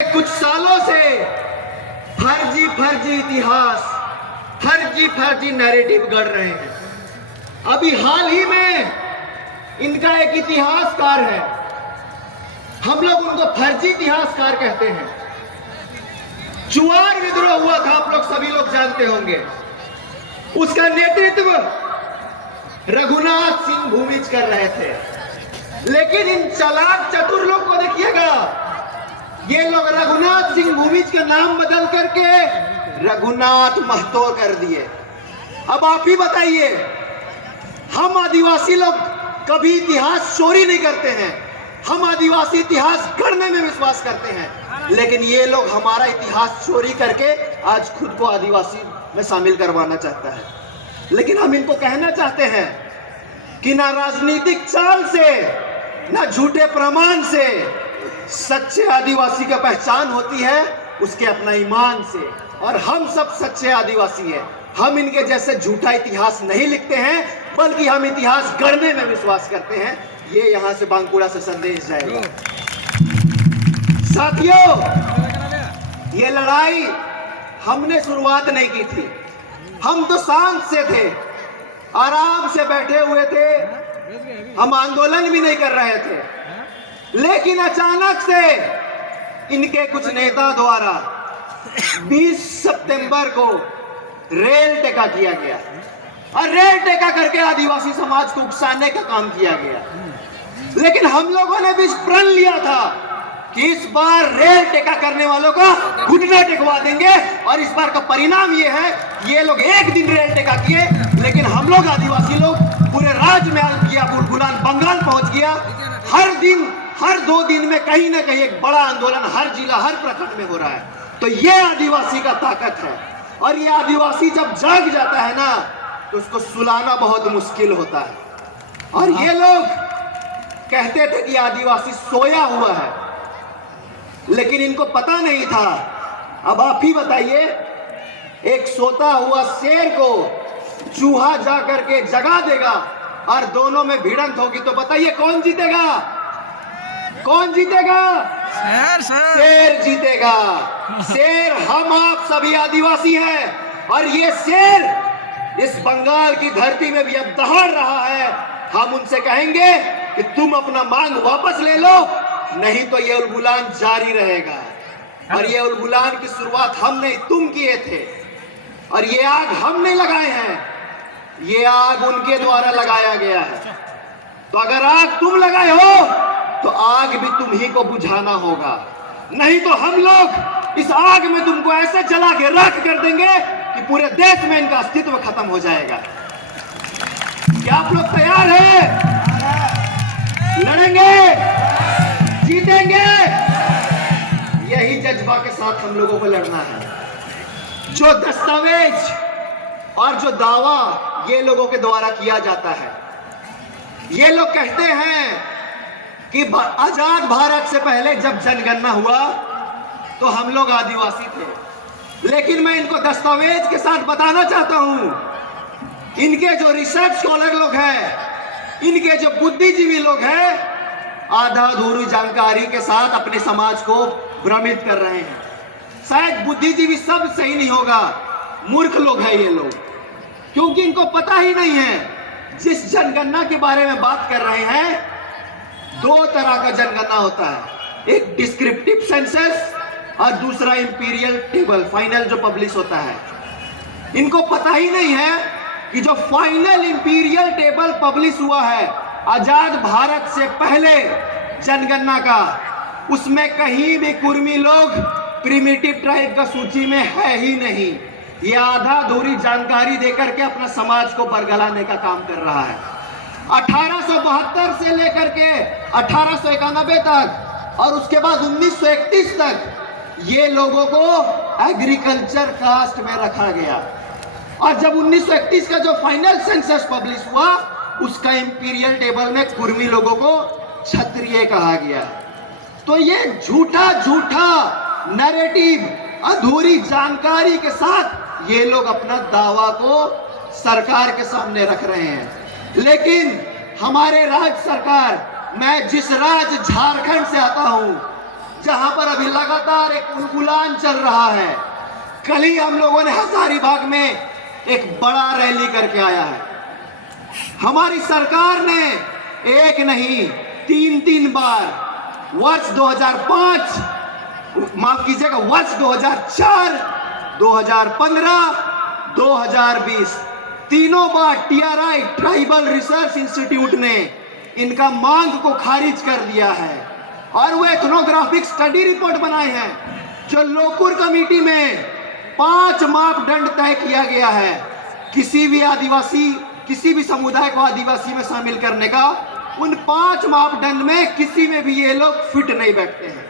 कुछ सालों से फर्जी इतिहास, फर्जी नैरेटिव गढ़ रहे हैं। अभी हाल ही में इनका एक इतिहासकार है, हम लोग उनको फर्जी इतिहासकार कहते हैं। चुआर विद्रोह हुआ था, आप लोग सभी लोग जानते होंगे। उसका नेतृत्व रघुनाथ सिंह भूमिज कर रहे थे। लेकिन इन चालाक चतुर लोग को देखिएगा, ये लोग रघुनाथ सिंह भूमिज का नाम बदल करके रघुनाथ महतो कर दिए। अब आप ही बताइए, हम आदिवासी लोग कभी इतिहास चोरी नहीं करते हैं, हम आदिवासी इतिहास गढ़ने में विश्वास करते हैं। लेकिन ये लोग हमारा इतिहास चोरी करके आज खुद को आदिवासी में शामिल करवाना चाहता है। लेकिन हम इनको कहना चाहते हैं कि ना राजनीतिक चाल से, ना झूठे प्रमाण से सच्चे आदिवासी की पहचान होती है, उसके अपना ईमान से। और हम सब सच्चे आदिवासी हैं। हम इनके जैसे झूठा इतिहास नहीं लिखते हैं, बल्कि हम इतिहास गढ़ने में विश्वास करते हैं। ये यहां से बांकुड़ा से संदेश जाएगा। साथियों, ये लड़ाई हमने शुरुआत नहीं की थी। हम तो शांत से थे, आराम से बैठे हुए थे, हम आंदोलन भी नहीं कर रहे थे। लेकिन अचानक से इनके कुछ नेता द्वारा 20 सितंबर को रेल टेका किया गया और रेल टेका करके आदिवासी समाज को उकसाने का काम किया गया। लेकिन हम लोगों ने भी प्रण लिया था कि इस बार रेल टेका करने वालों का घुटना टेकवा देंगे। और इस बार का परिणाम ये है, ये लोग एक दिन रेल टेका किए, लेकिन हम लोग आदिवासी लोग पूरे राज्य में किया, बुलबुलान बंगाल पहुंच गया। हर दिन, हर 2 दिन में कहीं ना कहीं एक बड़ा आंदोलन हर जिला, हर प्रखंड में हो रहा है। तो ये आदिवासी का ताकत है। और ये आदिवासी जब जाग जाता है ना, तो उसको सुलाना बहुत मुश्किल होता है। और ये लोग कहते थे कि आदिवासी सोया हुआ है, लेकिन इनको पता नहीं था। अब आप ही बताइए, एक सोता हुआ शेर को चूहा जा करके जगा देगा और दोनों में भिड़ंत होगी, तो बताइए कौन जीतेगा? कौन जीतेगा? शेर जीतेगा। शेर हम आप सभी आदिवासी हैं। और ये शेर इस बंगाल की धरती में भी अब दहाड़ रहा है। हम उनसे कहेंगे कि तुम अपना मांग वापस ले लो, नहीं तो ये उलगुलान जारी रहेगा। और ये उलगुलान की शुरुआत हमने, तुम किए थे। और ये आग हम नहीं लगाए हैं, ये आग उनके द्वारा लगाया गया है। तो अगर आग तुम लगाए हो, तो आग भी तुम ही को बुझाना होगा। नहीं तो हम लोग इस आग में तुमको ऐसे जला के राख कर देंगे कि पूरे देश में इनका अस्तित्व खत्म हो जाएगा। क्या आप लोग तैयार हैं? लड़ेंगे, जीतेंगे। यही जज्बा के साथ हम लोगों को लड़ना है। जो दस्तावेज और जो दावा ये लोगों के द्वारा किया जाता है, ये लोग कहते हैं कि आजाद भारत से पहले जब जनगणना हुआ तो हम लोग आदिवासी थे। लेकिन मैं इनको दस्तावेज के साथ बताना चाहता हूं, इनके जो रिसर्च स्कॉलर लोग हैं, इनके जो बुद्धिजीवी लोग हैं, आधा अधूरी जानकारी के साथ अपने समाज को भ्रमित कर रहे हैं। शायद बुद्धिजीवी सब सही नहीं होगा, मूर्ख लोग हैं ये लोग, क्योंकि इनको पता ही नहीं है। जिस जनगणना के बारे में बात कर रहे हैं, 2 तरह का जनगणना होता है, एक डिस्क्रिप्टिव सेंसस और दूसरा इंपीरियल टेबल, फाइनल जो पब्लिश होता है। इनको पता ही नहीं है कि जो फाइनल इंपीरियल टेबल पब्लिश हुआ है आजाद भारत से पहले जनगणना का, उसमें कहीं भी कुर्मी लोग प्रिमिटिव ट्राइब का सूची में है ही नहीं। ये आधा अधूरी जानकारी देकर के अपना समाज को बरगलाने का काम कर रहा है। 1872 से लेकर के 1891 तक और उसके बाद 1931 तक ये लोगों को एग्रीकल्चर कास्ट में रखा गया। और जब 1931 का जो फाइनल सेंसस पब्लिश हुआ, उसका इंपीरियल टेबल में कुर्मी लोगों को क्षत्रिय कहा गया। तो ये झूठा नैरेटिव, अधूरी जानकारी के साथ ये लोग अपना दावा को सरकार के सामने रख रहे हैं। लेकिन हमारे राज्य सरकार, मैं जिस राज्य झारखंड से आता हूं, जहां पर अभी लगातार एक उलगुलान चल रहा है। कल ही हम लोगों ने हजारीबाग में एक बड़ा रैली करके आया है। हमारी सरकार ने एक नहीं 3 बार वर्ष 2005, माफ कीजिएगा, वर्ष 2004, 2015, 2020 तीनों बार टीआरआई ट्राइबल रिसर्च इंस्टीट्यूट ने इनका मांग को खारिज कर दिया है और वो एथनोग्राफिक स्टडी रिपोर्ट बनाए हैं जो लोकुर कमेटी में 5 मापदंड तय किया गया है किसी भी आदिवासी, किसी भी समुदाय को आदिवासी में शामिल करने का। उन 5 मापदंड में किसी में भी ये लोग फिट नहीं बैठते हैं,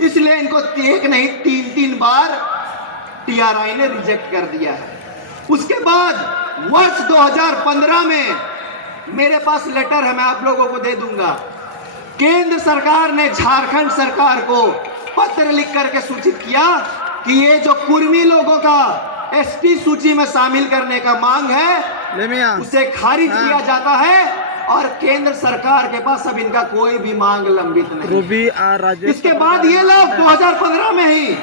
इसलिए इनको एक नहीं 3 बार टीआरआई ने रिजेक्ट कर दिया है। उसके बाद वर्ष 2015 में मेरे पास लेटर है, मैं आप लोगों को दे दूंगा। केंद्र सरकार ने झारखंड सरकार को पत्र लिख करके सूचित किया कि ये जो कुर्मी लोगों का एसटी सूची में शामिल करने का मांग है उसे खारिज किया जाता है और केंद्र सरकार के पास अब इनका कोई भी मांग लंबित नहीं। इसके बाद ये लोग 2015 में ही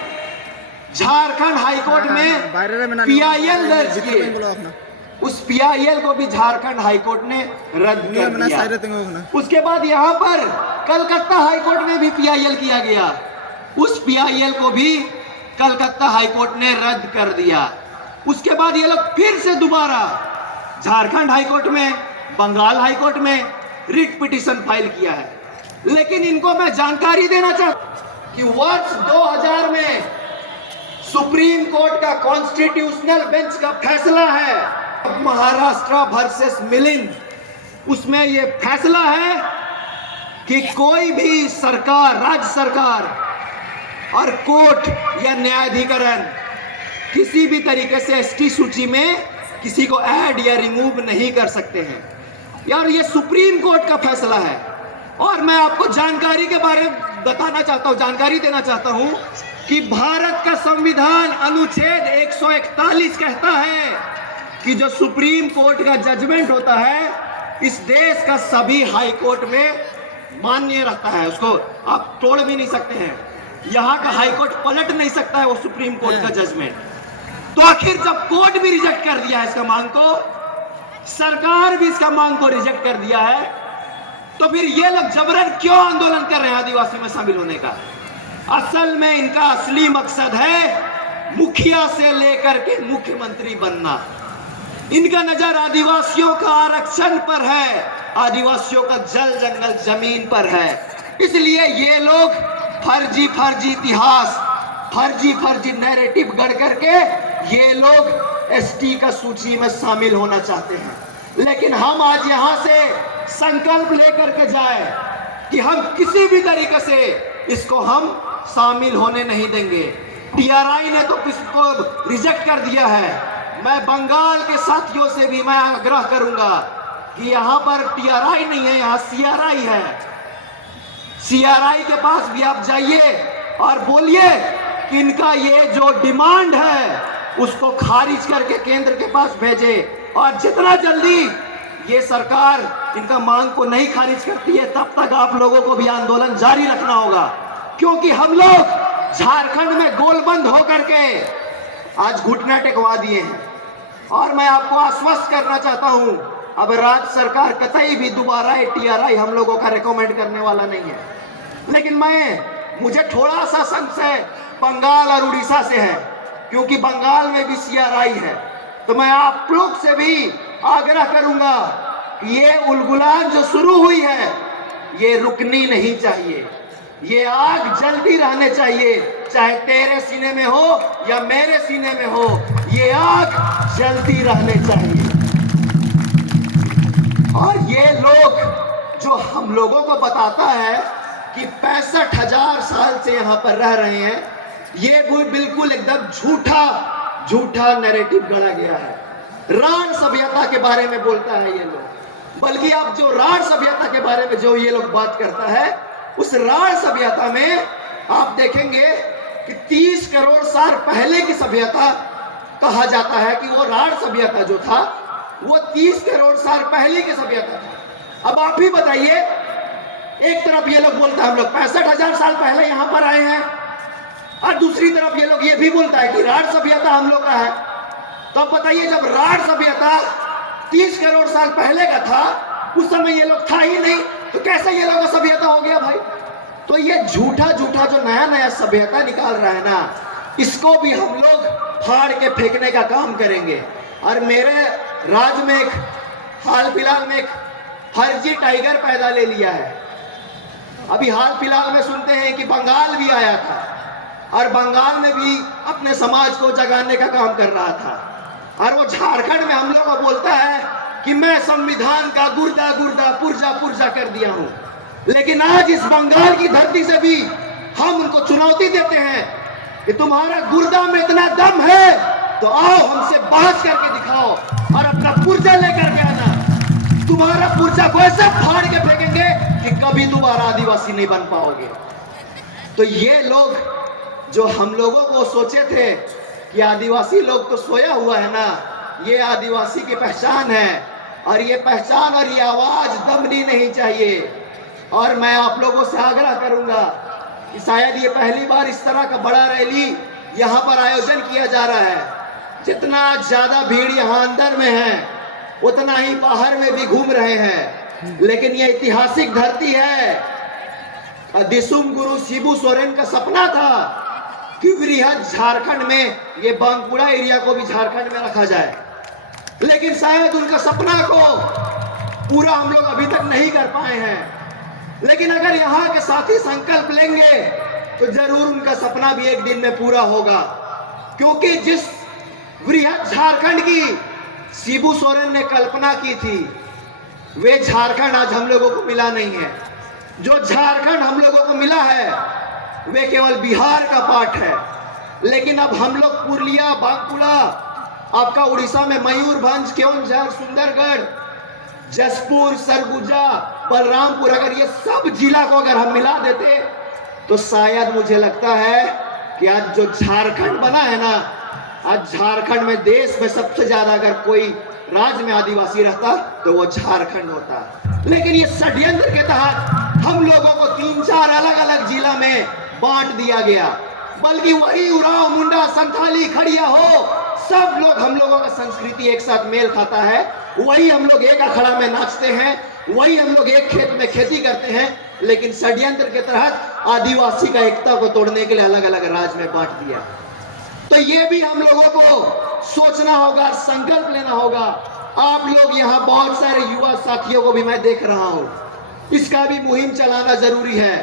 झारखंड हाईकोर्ट में पीआईएल दर्ज किए, उस पीआईएल को भी झारखंड हाईकोर्ट ने रद्द कर दिया। उसके बाद यहाँ पर कलकत्ता हाईकोर्ट में भी पीआईएल किया गया, उस पीआईएल को भी कलकत्ता हाईकोर्ट ने रद्द कर दिया। उसके बाद ये लोग फिर से दोबारा झारखंड हाईकोर्ट में, बंगाल हाईकोर्ट में रिट पिटीशन फाइल किया है। लेकिन इनको मैं जानकारी देना चाहता कि वर्ष 2000 में सुप्रीम कोर्ट का कॉन्स्टिट्यूशनल बेंच का फैसला है महाराष्ट्र वर्सेस मिलिंद, उसमें ये फैसला है कि कोई भी सरकार, राज्य सरकार और कोर्ट या न्यायाधिकरण किसी भी तरीके से एसटी सूची में किसी को ऐड या रिमूव नहीं कर सकते हैं यार। ये सुप्रीम कोर्ट का फैसला है और मैं आपको जानकारी के बारे में बताना चाहता हूं, जानकारी देना चाहता हूं कि भारत का संविधान अनुच्छेद 141 कहता है कि जो सुप्रीम कोर्ट का जजमेंट होता है इस देश का सभी हाई कोर्ट में मान्य रहता है, उसको आप तोड़ भी नहीं सकते हैं। यहाँ का हाई कोर्ट पलट नहीं सकता है वो सुप्रीम कोर्ट का जजमेंट। तो आखिर जब कोर्ट भी रिजेक्ट कर दिया है इसका मांग को, सरकार भी इसका मांग को रिजेक्ट कर दिया है, तो फिर ये लोग जबरन क्यों आंदोलन कर रहे हैं आदिवासी में शामिल होने का? असल में इनका असली मकसद है मुखिया से लेकर के मुख्यमंत्री बनना। इनका नजर आदिवासियों का आरक्षण पर है, आदिवासियों का जल जंगल जमीन पर है। इसलिए ये लोग फर्जी इतिहास, फर्जी नैरेटिव गढ़ करके ये लोग एसटी का सूची में शामिल होना चाहते हैं। लेकिन हम आज यहाँ से संकल्प लेकर के जाए कि हम किसी भी तरीके से इसको हम शामिल होने नहीं देंगे। टीआरआई ने तो इसको रिजेक्ट कर दिया है। मैं बंगाल के साथियों से भी मैं आग्रह करूंगा कि यहाँ पर टीआरआई नहीं है, यहाँ सीआरआई है। सीआरआई के पास भी आप जाइए और बोलिए कि इनका ये जो डिमांड है उसको खारिज करके केंद्र के पास भेजे और जितना जल्दी ये सरकार इनका मांग को नहीं खारिज करती है तब तक आप लोगों को भी आंदोलन जारी रखना होगा, क्योंकि हम लोग झारखंड में गोलबंद होकर के आज घुटना टेकवा दिए हैं। और मैं आपको आश्वस्त करना चाहता हूं अब राज्य सरकार कतई भी दोबारा टीआरआई हम लोगों का रिकमेंड करने वाला नहीं है। लेकिन मुझे थोड़ा सा संशय बंगाल और उड़ीसा से है, क्योंकि बंगाल में भी सीआरआई है। तो मैं आप लोग से भी आग्रह करूंगा कि ये उलगुलान जो शुरू हुई है ये रुकनी नहीं चाहिए, ये आग जलती रहने चाहिए, चाहे तेरे सीने में हो या मेरे सीने में हो, ये आग जलती रहने चाहिए। और ये लोग जो हम लोगों को बताता है कि 65,000 साल से यहाँ पर रह रहे हैं, ये बिल्कुल एकदम झूठा नैरेटिव गढ़ा गया है। राण सभ्यता के बारे में बोलता है ये लोग, बल्कि आप जो राण सभ्यता के बारे में जो ये लोग बात करता है उस राण सभ्यता में आप देखेंगे कि 30 करोड़ साल पहले की सभ्यता कहा जाता है कि वो राण सभ्यता जो था वो 30 करोड़ साल पहले की सभ्यता था। अब आप ही बताइए एक तरफ ये लोग बोलता है हम लोग 65,000 साल पहले यहाँ पर आए हैं, और दूसरी तरफ ये लोग ये भी बोलता है कि राढ़ सभ्यता हम लोग का है। तो अब बताइए, जब राढ़ सभ्यता 30 करोड़ साल पहले का था, उस समय ये लोग था ही नहीं, तो कैसे ये लोग का सभ्यता हो गया भाई? तो ये झूठा झूठा जो नया नया सभ्यता निकाल रहा है ना, इसको भी हम लोग फाड़ के फेंकने का काम करेंगे। और मेरे राज्य में एक हाल फिलहाल में एक फर्जी टाइगर पैदा ले लिया है। अभी हाल फिलहाल में सुनते हैं कि बंगाल भी आया था, और बंगाल में भी अपने समाज को जगाने का काम कर रहा था, और वो झारखंड में हम लोग को बोलता है कि मैं संविधान का गुर्दा गुर्दा पुर्जा पुर्जा कर दिया हूं। लेकिन आज इस बंगाल की धरती से भी हम उनको चुनौती देते हैं कि तुम्हारा गुर्दा में इतना दम है तो आओ हमसे बहस करके दिखाओ और अपना पुर्जा लेकर के आना। तुम्हारा पुर्जा को ऐसे फाड़ के फेंकेंगे कि कभी दोबारा आदिवासी नहीं बन पाओगे। तो ये लोग जो हम लोगों को सोचे थे कि आदिवासी लोग तो सोया हुआ है ना, ये आदिवासी की पहचान है, और ये पहचान और ये आवाज दबनी नहीं चाहिए। और मैं आप लोगों से आग्रह करूंगा कि शायद ये पहली बार इस तरह का बड़ा रैली यहाँ पर आयोजन किया जा रहा है। जितना ज्यादा भीड़ यहाँ अंदर में है, उतना ही बाहर में भी घूम रहे हैं। लेकिन ये ऐतिहासिक धरती है। दिसुम गुरु शिबू सोरेन का सपना था कि वृहद झारखंड में ये बांकुड़ा एरिया को भी झारखंड में रखा जाए, लेकिन शायद उनका सपना को पूरा हम लोग अभी तक नहीं कर पाए हैं। लेकिन अगर यहाँ के साथी संकल्प लेंगे तो जरूर उनका सपना भी एक दिन में पूरा होगा, क्योंकि जिस वृहद झारखंड की शिबू सोरेन ने कल्पना की थी, वे झारखंड आज हम लोगों को मिला नहीं है। जो झारखंड हम लोगों को मिला है वे केवल बिहार का पार्ट है। लेकिन अब हम लोग पुरलिया, बांकुड़ा, आपका उड़ीसा में मयूरभंज, केवंझर, सुंदरगढ़, जसपुर, सरगुजा, बलरामपुर, अगर ये सब जिला को अगर हम मिला देते तो शायद मुझे लगता है कि आज जो झारखंड बना है ना, आज झारखंड में देश में सबसे ज्यादा अगर कोई राज्य में आदिवासी रहता तो वो झारखंड होता। लेकिन ये षड्यंत्र के तहत हम लोगों को 3-4 अलग अलग जिला में बांट दिया गया, बल्कि वही उराव, मुंडा, संथाली, खड़िया हो, सब लोग हम लोगों का संस्कृति एक साथ मेल खाता है। वही हम लोग एक अखाड़ा में नाचते हैं, वही हम लोग एक खेत में खेती करते हैं, लेकिन षड्यंत्र के तहत आदिवासी का एकता को तोड़ने के लिए अलग अलग राज्य में बांट दिया। तो ये भी हम लोगों को सोचना होगा, संकल्प लेना होगा। आप लोग यहाँ बहुत सारे युवा साथियों को भी मैं देख रहा हूँ, इसका भी मुहिम चलाना जरूरी है,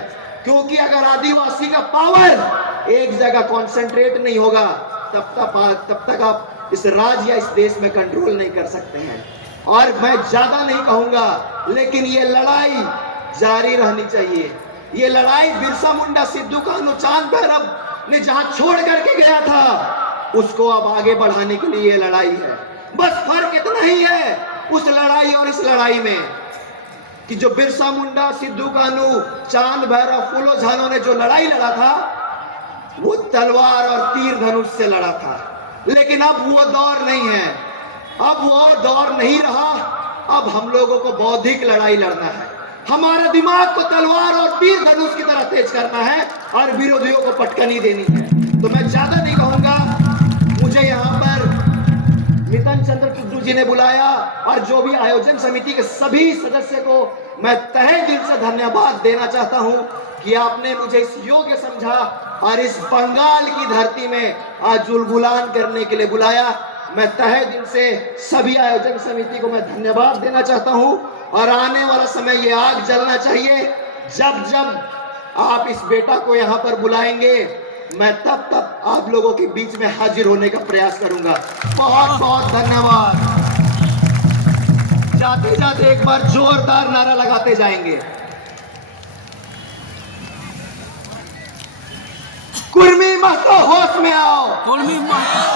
क्योंकि अगर आदिवासी का पावर एक जगह कॉन्सेंट्रेट नहीं होगा तब तक आप इस राज्य या इस देश में कंट्रोल नहीं कर सकते हैं। और मैं ज्यादा नहीं कहूंगा, लेकिन ये लड़ाई जारी रहनी चाहिए। ये लड़ाई बिरसा मुंडा, सिद्धू कान्हू, चांद भैरव ने जहां छोड़ करके गया था, उसको अब आगे बढ़ाने के लिए ये लड़ाई है। बस फर्क इतना ही है उस लड़ाई और इस लड़ाई में कि जो बिरसा मुंडा, सिद्धू कान्हू, चांद भैरव, फूलो झानो ने जो लड़ाई लड़ा था वो तलवार और तीर धनुष से लड़ा था। लेकिन अब वो दौर नहीं है, अब वो दौर नहीं रहा। अब हम लोगों को बौद्धिक लड़ाई लड़ना है, हमारे दिमाग को तलवार और तीर धनुष की तरह तेज करना है और विरोधियों को पटकनी देनी है। तो मैं ज्यादा नहीं कहूंगा, मुझे यहाँ पर नितिन चंद्र टुड्डू जी ने बुलाया और जो भी आयोजन समिति के सभी सदस्य को मैं तहे दिल से धन्यवाद देना चाहता हूं कि आपने मुझे इस योग्य समझा और इस बंगाल की धरती में आज जुलगुलान करने के लिए बुलाया। मैं तहे दिल से सभी आयोजन समिति को मैं धन्यवाद देना चाहता हूं, और आने वाला समय ये आग जलना चाहिए। जब जब आप इस बेटा को यहाँ पर बुलाएंगे, मैं तब तब आप लोगों के बीच में हाजिर होने का प्रयास करूंगा। बहुत बहुत धन्यवाद। जाते जाते एक बार जोरदार नारा लगाते जाएंगे, कुर्मी महतो होश में आओ, कुर्मी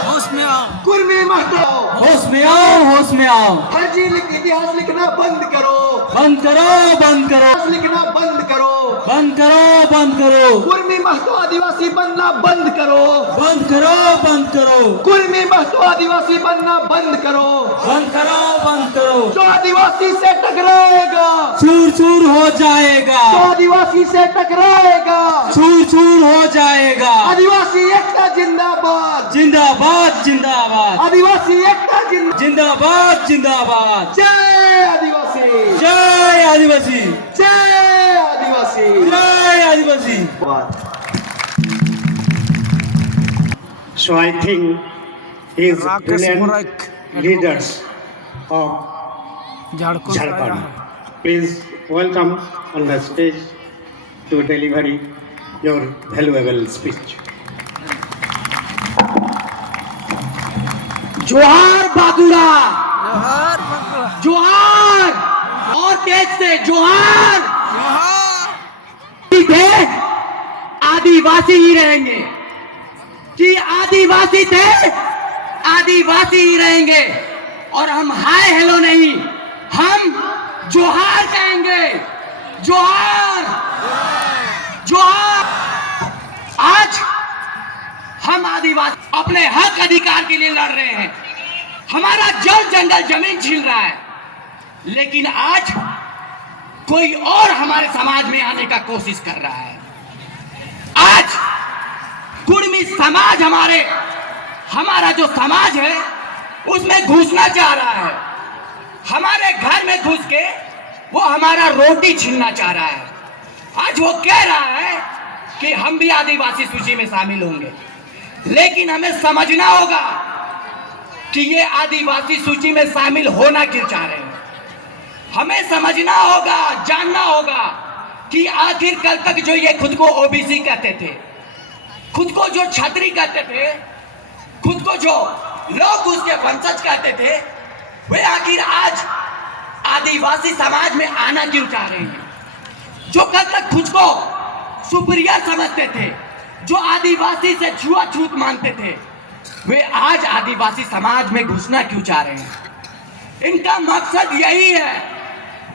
होश में आओ, कुर्मी महतो होश में आओ, होश में आओ। फर्जी इतिहास लिखना बंद करो, बंद करो, बंद करो, इतिहास लिखना बंद करो, बंद करो, बंद करो, कुर्मी महतो आदिवासी बनना बंद करो, बंद करो, बंद करो, कुर्मी महतो आदिवासी बनना बंद करो, बंद करो, बंद करो। जो आदिवासी से टकराएगा चूर चूर हो जाएगा, जो आदिवासी से टकराएगा चूर चूर हो जाएगा। आदिवासी एकता जिंदाबाद, जिंदाबाद, जिंदाबाद, आदिवासी एकता जिंदाबाद, जिंदाबाद। जय आदिवासी, जय आदिवासी, जय आदिवासी, जय आदिवासी। So I think he is brilliant leaders of Jharkhand. Please welcome on the stage to deliver your valuable speech. जोहार बागुड़ा, जोहार बंगला, जोहार और तेज से जोहार। थे आदिवासी ही रहेंगे, कि आदिवासी थे आदिवासी ही रहेंगे। और हम हाय हेलो नहीं, हम जोहार कहेंगे, जोहार, जोहार। आज हम आदिवासी अपने हक अधिकार के लिए लड़ रहे हैं। हमारा जल जंगल जमीन छीन रहा है, लेकिन आज कोई और हमारे समाज में आने का कोशिश कर रहा है। आज कुर्मी समाज हमारा जो समाज है उसमें घुसना चाह रहा है। हमारे घर में घुस के वो हमारा रोटी छीनना चाह रहा है। आज वो कह रहा है कि हम भी आदिवासी सूची में शामिल होंगे, लेकिन हमें समझना होगा कि ये आदिवासी सूची में शामिल होना क्यों चाह रहे हैं। हमें समझना होगा, जानना होगा कि आखिर कल तक जो ये खुद को ओबीसी कहते थे, खुद को जो छात्री कहते थे, खुद को जो लोग उसके वंशज कहते थे, वे आखिर आज आदिवासी समाज में आना क्यों चाह रहे हैं। जो कल तक खुद को सुपीरियर समझते थे, जो आदिवासी से छुआछूत मानते थे, वे आज आदिवासी समाज में घुसना क्यों चाह रहे हैं। इनका मकसद यही है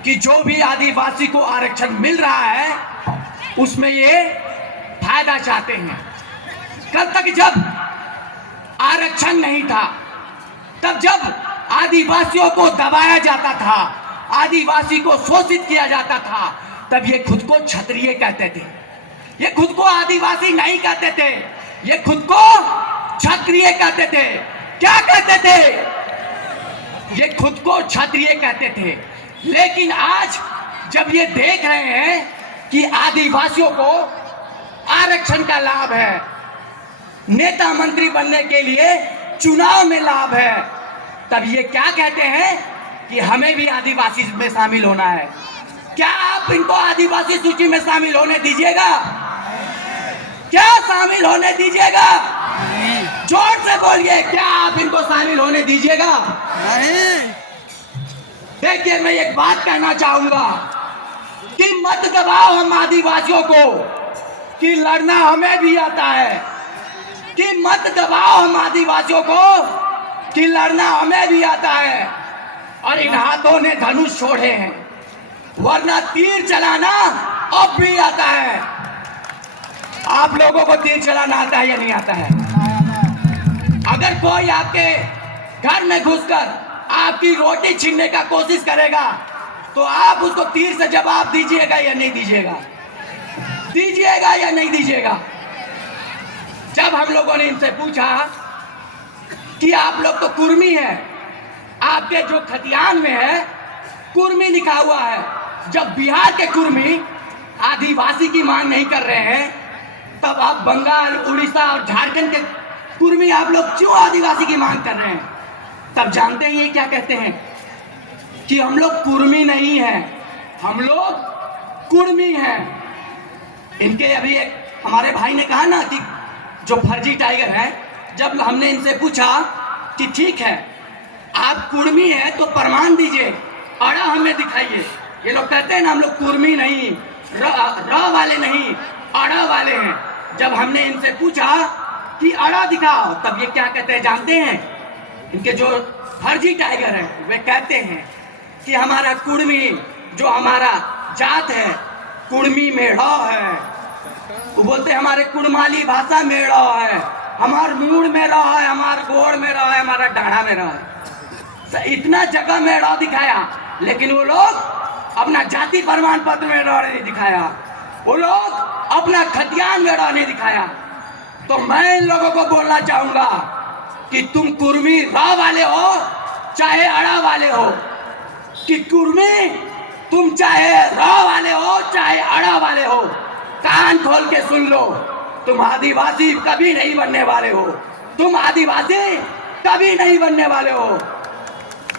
कि जो भी आदिवासी को आरक्षण मिल रहा है उसमें ये फायदा चाहते हैं। कल तक जब आरक्षण नहीं था, तब जब आदिवासियों को दबाया जाता था, आदिवासी को शोषित किया जाता था, तब ये खुद को क्षत्रिय कहते थे। ये खुद को आदिवासी नहीं कहते थे, ये खुद को क्षत्रिय कहते थे। क्या कहते थे? ये खुद को क्षत्रिय कहते थे। लेकिन आज जब ये देख रहे हैं कि आदिवासियों को आरक्षण का लाभ है, नेता मंत्री बनने के लिए चुनाव में लाभ है, तब ये क्या कहते हैं कि हमें भी आदिवासी में शामिल होना है। क्या आप इनको आदिवासी सूची में शामिल होने दीजिएगा? क्या शामिल होने दीजिएगा? जोर से बोलिए, क्या आप इनको शामिल होने दीजिएगा? नहीं। देखिए, मैं एक बात कहना चाहूंगा कि मत दबाओ हम आदिवासियों को, कि लड़ना हमें भी आता है। कि मत दबाओ हम आदिवासियों को, कि लड़ना हमें भी आता है। और इन हाथों ने धनुष छोड़े हैं, वरना तीर चलाना अब भी आता है। आप लोगों को तीर चलाना आता है या नहीं आता है? अगर कोई आपके घर में घुसकर आपकी रोटी छीनने का कोशिश करेगा, तो आप उसको तीर से जवाब दीजिएगा या नहीं दीजिएगा? दीजिएगा या नहीं दीजिएगा? जब हम लोगों ने इनसे पूछा कि आप लोग तो कुर्मी हैं, आपके जो खतियान में है कुर्मी लिखा हुआ है, जब बिहार के कुर्मी आदिवासी की मांग नहीं कर रहे हैं, तब आप बंगाल, उड़ीसा और झारखंड के कुर्मी आप लोग क्यों आदिवासी की मांग कर रहे हैं? तब जानते हैं ये क्या कहते हैं कि हम लोग कुर्मी नहीं हैं, हम लोग कुर्मी हैं। इनके अभी एक हमारे भाई ने कहा ना कि जो फर्जी टाइगर है, जब हमने इनसे पूछा कि ठीक है आप कुर्मी हैं तो प्रमाण दीजिए, अड़ा हमें दिखाइए। ये लोग कहते हैं ना हम लोग कुर्मी नहीं, र वाले नहीं, अड़ा वाले हैं। जब हमने इनसे पूछा कि अड़ा दिखाओ, तब ये क्या कहते हैं जानते हैं? इनके जो फर्जी टाइगर है वे कहते हैं कि हमारा कुर्मी, जो हमारा जात है, कुर्मी में ड़ है। वो बोलते हैं हमारे कुड़माली भाषा में ड़ है, हमार मूड में ड़ है, हमार गोड़ में ड़ है, हमारा डाढ़ा में ड़ है। इतना जगह में ड़ दिखाया, लेकिन वो लोग अपना जाति प्रमाण पत्र में ड़ नहीं दिखाया, वो लोग अपना खतियान में ड़ नहीं दिखाया। तो मैं इन लोगों को बोलना चाहूंगा कि तुम कुर्मी रा वाले हो चाहे अड़ा वाले हो, कि कुर्मी तुम चाहे रा वाले हो चाहे अड़ा वाले हो, कान खोल के सुन लो, तुम आदिवासी कभी नहीं बनने वाले हो, तुम आदिवासी कभी नहीं बनने वाले हो।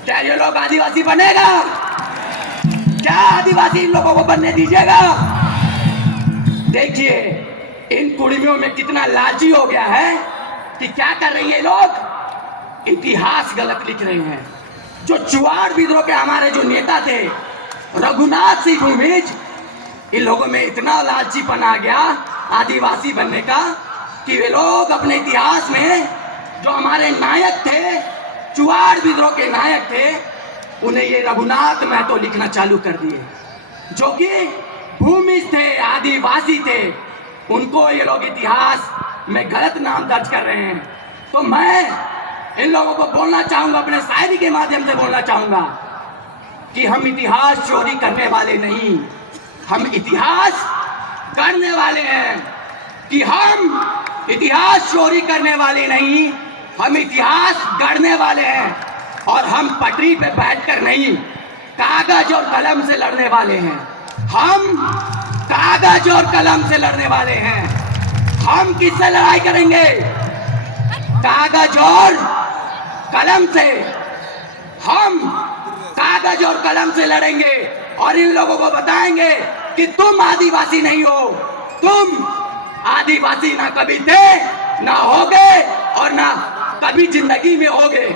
क्या ये लोग आदिवासी बनेगा? क्या आदिवासी इन लोगों को बनने दीजिएगा? देखिए इन कुर्मियों में कितना लालची हो गया है कि क्या कर रही है, लोग इतिहास गलत लिख रहे हैं। जो चुआड़ विद्रोह के हमारे जो नेता थे रघुनाथ सिंह भूमिज, इन लोगों में इतना लालचीपन आ गया आदिवासी बनने का कि वे लोग अपने इतिहास में जो हमारे नायक थे, चुआड़ विद्रोह के नायक थे, उन्हें ये रघुनाथ महतो लिखना चालू कर दिए, जो कि भूमिज थे, आदिवासी थे, उनको ये लोग इतिहास में गलत नाम दर्ज कर रहे हैं। तो मैं इन लोगों को बोलना चाहूंगा, अपने शायरी के माध्यम से बोलना चाहूंगा कि हम इतिहास चोरी करने वाले नहीं, हम इतिहास करने वाले हैं। कि हम इतिहास चोरी करने वाले नहीं, हम इतिहास गढ़ने वाले हैं। और हम पटरी पे बैठकर नहीं, कागज और कलम से लड़ने वाले हैं। हम कागज और कलम से लड़ने वाले हैं। हम किससे लड़ाई करेंगे? कागज और कलम से। हम कागज और कलम से लड़ेंगे और इन लोगों को बताएंगे कि तुम आदिवासी नहीं हो, तुम आदिवासी ना कभी थे, ना होगे और ना कभी जिंदगी में होगे।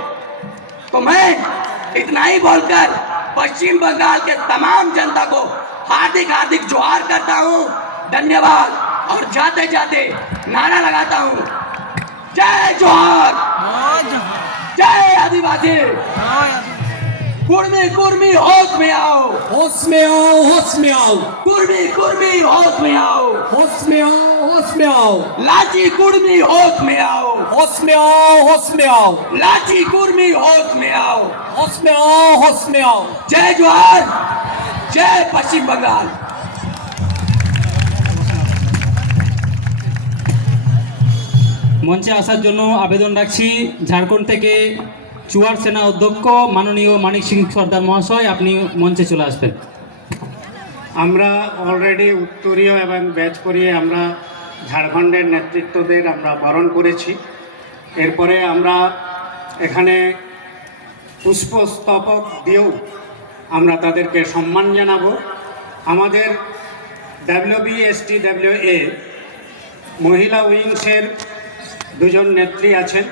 तो मैं इतना ही बोलकर पश्चिम बंगाल के तमाम जनता को हार्दिक हार्दिक जोहार करता हूँ, धन्यवाद। और जाते जाते नारा लगाता हूँ, जय जोहार, जय आदिवासी। कुर्मी कुर्मी होश में आओ, होश में आओ, होश में आओ, कुर्मी कुर्मी होश में आओ, होश में आओ, होश में आओ, लाची कुर्मी होश में आओ, होश में आओ, होश में आओ, लाची कुर्मी होश में आओ, होश में आओ, होश में आओ। जय जोहार, जय पश्चिम बंगाल। মঞ্চে আসার জন্য আবেদন রাখছি ঝাড়খণ্ড থেকে চুয়াড় সেনা অধ্যক্ষ মাননীয় মানিক সিং সর্দার মহাশয়, আপনি মঞ্চে চলে আসবেন। আমরা অলরেডি উত্তরীয় এবং ব্যাচ করিয়ে আমরা ঝাড়খণ্ডের নেতৃত্বদের আমরা বরণ করেছি। এরপরে আমরা এখানে পুষ্পস্তবক দিয়েও আমরা তাদেরকে সম্মান জানাবো। আমাদের WBSTWA মহিলা উইংসের দুজন নেত্রী আছেন,